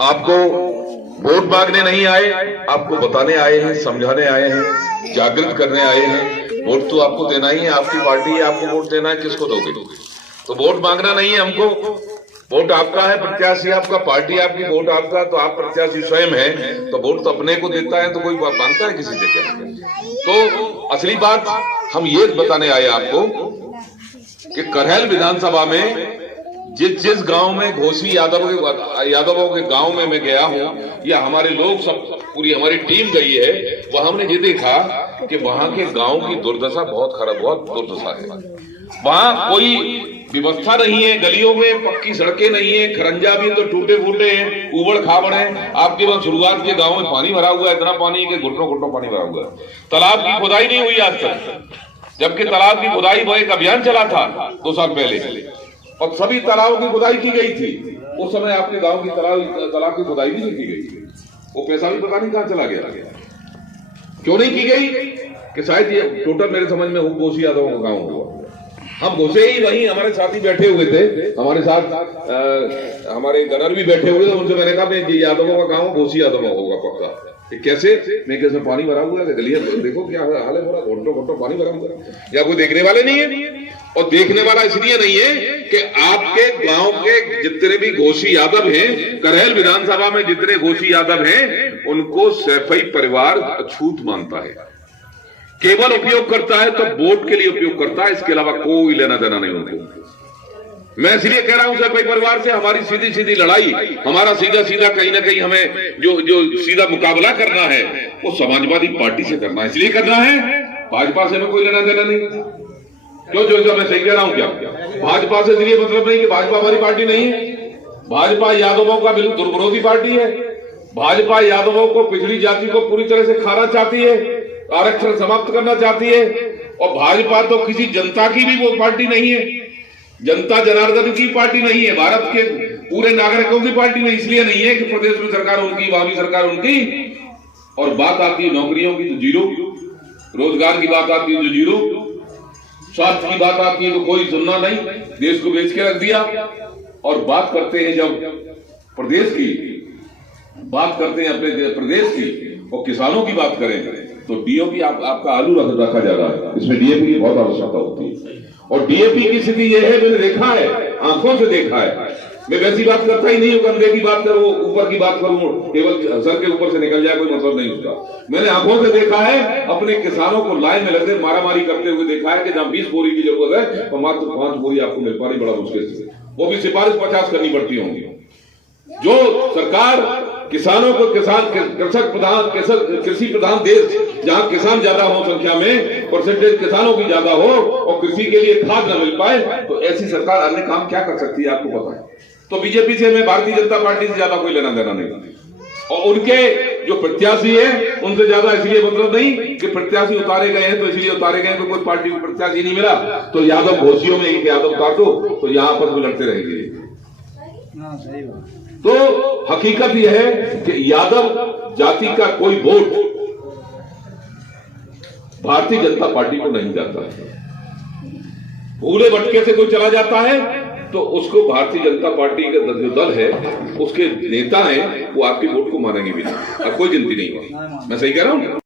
आपको वोट मांगने नहीं आए, आपको बताने आए हैं, समझाने आए हैं, जागृत करने आए हैं। वोट तो आपको देना ही है, आपकी पार्टी है, आपको वोट देना है, किसको दोगे? तो वोट मांगना नहीं है हमको। वोट आपका है, प्रत्याशी आपका, पार्टी आपकी, वोट आपका, तो आप प्रत्याशी स्वयं है, तो वोट तो अपने को देता है, तो कोई मांगता है किसी से क्या? तो असली बात हम ये बताने आए आपको कि करहल विधानसभा में जिस गांव में घोसी यादवों के गांव में मैं गया हूं, या हमारे लोग सब पूरी हमारी टीम गई है, वह हमने ये देखा कि वहां के गांव की दुर्दशा बहुत खराब, बहुत दुर्दशा है। वहां कोई व्यवस्था नहीं है, गलियों में पक्की सड़कें नहीं है, खरंजा भी तो टूटे फूटे हैं, उबड़ खाबड़ है। आपके वहां शुरुआत के गांव में पानी भरा हुआ है, इतना पानी है कि घुटनों घुटनों पानी भरा हुआ है। तालाब की खुदाई नहीं हुई आज तक, जबकि तालाब की खुदाई वो एक अभियान चला था 2 साल पहले, और सभी तालाबों की खुदाई की गई थी। उस समय आपके गांव की तालाब की खुदाई भी नहीं की गई। वो पैसा भी पता नहीं कहां चला गया, क्यों नहीं की गई? कि शायद ये टोटल मेरे समझ में घोसी यादवों का गांव हुआ। हम घोसे ही वहीं हमारे साथी बैठे हुए थे, हमारे साथ हमारे गनर भी बैठे हुए थे। उनसे मैंने कहा ये यादवों का गांव घोसी यादवों होगा पक्का। कैसे? मैं कैसे पानी भरा हुआ है, गलियां देखो क्या हाल है, पूरा घोटो घोटो पानी भरा हुआ है, या कोई देखने वाले नहीं है? और देखने वाला इसलिए नहीं है कि आपके गांव के जितने भी घोसी यादव हैं, करहल विधानसभा में जितने घोसी यादव हैं, उनको सैफई परिवार अछूत मानता है, केवल उपयोग करता है तो वोट के लिए उपयोग करता है, इसके अलावा कोई लेना देना नहीं उनको। मैं इसलिए कह रहा हूं सैफई परिवार से हमारी सीधी सीधी लड़ाई, हमारा सीधा सीधा कहीं ना कहीं हमें जो सीधा मुकाबला करना है वो समाजवादी पार्टी से करना है। इसलिए करना है, भाजपा से में कोई लेना देना नहीं। क्यों? जो मैं सही कह रहा हूं क्या? भाजपा से इसलिए मतलब नहीं कि भाजपा हमारी पार्टी नहीं है। भाजपा यादवों का बिल्कुल दुर्विरोधी पार्टी है। भाजपा यादवों को, पिछड़ी जाति को पूरी तरह से खाना चाहती है, आरक्षण समाप्त करना चाहती है। और भाजपा तो किसी जनता की भी वो पार्टी नहीं है, जनता जनार्दन की पार्टी नहीं है, भारत के पूरे नागरिकों की पार्टी नहीं। इसलिए नहीं है कि प्रदेश में सरकार उनकी, वहां भी सरकार उनकी। और बात आती है नौकरियों की तो जीरो, रोजगार की बात आती है जो जीरो, स्वास्थ्य की बात आती है तो कोई सुनना नहीं, देश को बेच के रख दिया। और बात करते हैं जब प्रदेश की, बात करते हैं अपने प्रदेश की और किसानों की बात करें तो डीएपी आपका आलू रखा जा रहा है, इसमें डीएपी की बहुत आवश्यकता होती है। और डीएपी की स्थिति यह है, मैंने देखा है, आंखों से देखा है। मैं वैसी बात करता ही नहीं हूं, कंधे की बात करूं, ऊपर की बात करूं, केवल सर के ऊपर से निकल जाए कोई मतलब नहीं उसका। मैंने आंखों से देखा है, अपने किसानों को लाइन में लगते मारामारी करते हुए देखा है कि जहां 20 बोरी की जरूरत है तो मात्र 5 बोरी आपको मिल पा रही, बड़ा मुश्किल से, वो भी सिफारिश 50 करनी पड़ती होंगी। जो सरकार किसानों को, कृषक प्रधान, कृषि प्रधान देश, जहां किसान ज्यादा हो संख्या में, परसेंटेज किसानों की ज्यादा हो और कृषि के लिए खाद न मिल पाए, तो ऐसी सरकार अन्य काम क्या कर सकती है आपको पता है? तो बीजेपी से, मैं भारतीय जनता पार्टी से ज्यादा कोई लेना देना नहीं। और उनके जो प्रत्याशी है उनसे ज्यादा इसलिए मतलब नहीं कि प्रत्याशी उतारे गए हैं तो इसलिए उतारे गए, तो कोई पार्टी को प्रत्याशी नहीं मिला तो यादव घोषियों में एक यादव काटो तो यहां पर भी लड़ते रहेंगे। तो हकीकत यह है कि यादव जाति का कोई वोट भारतीय जनता पार्टी को नहीं जाता है। भूले भटके से कोई चला जाता है तो उसको भारतीय जनता पार्टी का जो दल है, उसके नेता हैं, वो आपके वोट को मानेंगे भी नहीं, अब कोई गिनती नहीं होगी। मैं सही कह रहा हूं?